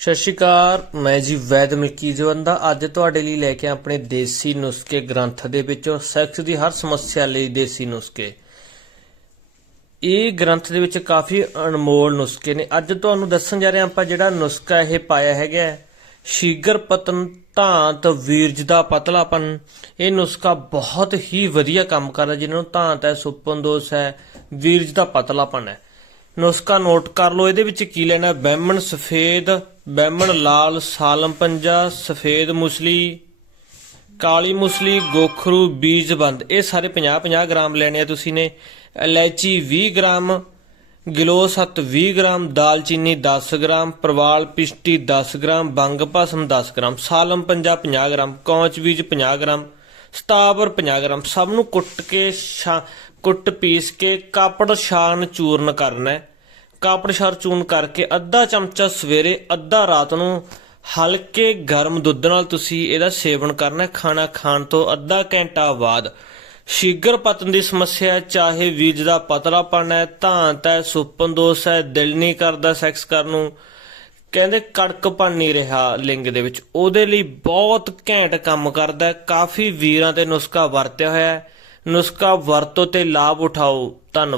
ਸਤਿ ਸ਼੍ਰੀ ਅਕਾਲ ਮੈਂ ਜੀ ਵੈਦ ਮਿਲਕੀ ਜਵੰਦਾ। ਅੱਜ ਤੁਹਾਡੇ ਲਈ ਲੈ ਕੇ ਆਪਣੇ ਦੇਸੀ ਨੁਸਖੇ ਗ੍ਰੰਥ ਦੇ ਵਿੱਚੋਂ ਸੈਕਸ ਦੀ ਹਰ ਸਮੱਸਿਆ ਲਈ ਦੇਸੀ ਨੁਸਖੇ। ਇਹ ਗ੍ਰੰਥ ਦੇ ਵਿੱਚ ਕਾਫੀ ਅਨਮੋਲ ਨੁਸਖੇ ਨੇ। ਅੱਜ ਤੁਹਾਨੂੰ ਦੱਸਣ ਜਾ ਰਹੇ ਹਾਂ ਆਪਾਂ ਜਿਹੜਾ ਨੁਸਖਾ ਇਹ ਪਾਇਆ ਹੈਗਾ ਹੈ, ਸ਼ੀਗਰ ਪਤਨ ਧਾਂਤ ਵੀਰਜ ਦਾ ਪਤਲਾਪਨ। ਇਹ ਨੁਸਖਾ ਬਹੁਤ ਹੀ ਵਧੀਆ ਕੰਮ ਕਰਦਾ ਜਿਹਨਾਂ ਨੂੰ ਧਾਂਤ ਹੈ ਸੁਪਨ ਦੋਸ਼ ਹੈ ਵੀਰਜ ਦਾ ਪਤਲਾਪਨ ਹੈ। ਨੁਸਖਾ ਨੋਟ ਕਰ ਲਓ ਇਹਦੇ ਵਿੱਚ ਕੀ ਲੈਣਾ ਬੈਮਣ ਸਫੇਦ ਬੈਮਣ ਲਾਲ ਸਾਲਮ ਪੰਜਾ, ਸਫੇਦ ਮੁਸਲੀ, ਕਾਲੀ ਮੁਸਲੀ, ਗੋਖਰੂ ਬੀਜਬੰਦ ਇਹ ਸਾਰੇ 50 50 ਗ੍ਰਾਮ ਲੈਣੇ ਆ ਤੁਸੀਂ ਨੇ। ਇਲਾਇਚੀ 20 ਗ੍ਰਾਮ ਗਿਲੋਸਤ 20 ਗ੍ਰਾਮ, ਦਾਲਚੀਨੀ 10 ਗ੍ਰਾਮ, ਪ੍ਰਵਾਲ ਪਿਸ਼ਟੀ 10 ਗ੍ਰਾਮ, ਬੰਗ ਭਸਮ 10 ਗ੍ਰਾਮ, ਸਾਲਮ ਪੰਜਾ 50 ਗ੍ਰਾਮ, ਕੌਂਚ ਬੀਜ 50 ਗ੍ਰਾਮ, ਸਤਾਵਰ 50 ਗ੍ਰਾਮ। ਸਭ ਨੂੰ ਕੁੱਟ ਕੇ ਛਾ- ਕੁੱਟ ਪੀਸ ਕੇ ਕਾਪੜ ਛਾਨ ਚੂਰਨ ਕਰਨਾ ਹੈ। ਕਾਪੜਛਾਰ ਛਾਰ ਕਰਕੇ ਅੱਧਾ ਚਮਚਾ ਸਵੇਰੇ, ਅੱਧਾ ਰਾਤ ਨੂੰ ਹਲਕੇ ਗਰਮ ਦੁੱਧ ਨਾਲ ਤੁਸੀਂ ਇਹਦਾ ਸੇਵਨ ਕਰਨਾ ਖਾਣਾ ਖਾਣ ਤੋਂ ਅੱਧਾ ਘੰਟਾ ਬਾਅਦ ਸ਼ੀਗਰ ਪਤਨ ਦੀ ਸਮੱਸਿਆ ਚਾਹੇ ਵੀਜ ਦਾ ਪਤਲਾਪਣ ਹੈ, ਧਾਂਤ ਹੈ, ਸੁਪਨ ਦੋਸ਼ ਹੈ, ਦਿਲ ਨਹੀਂ ਕਰਦਾ ਸੈਕਸ ਕਰਨ ਨੂੰ। ਕਹਿੰਦੇ ਕੜਕਪਣ ਨਹੀਂ ਰਿਹਾ ਲਿੰਗ ਦੇ ਵਿੱਚ। ਉਹਦੇ ਲਈ ਬਹੁਤ ਘੈਂਟ ਕੰਮ ਕਰਦਾ ਹੈ। ਕਾਫੀ ਵੀਰਾਂ ਤੇ ਨੁਸਖਾ ਵਰਤਿਆ ਹੋਇਆ ਹੈ। ਨੁਸਖਾ ਵਰਤੋ ਤੇ ਲਾਭ ਉਠਾਓ। ਧੰਨਵਾਦ।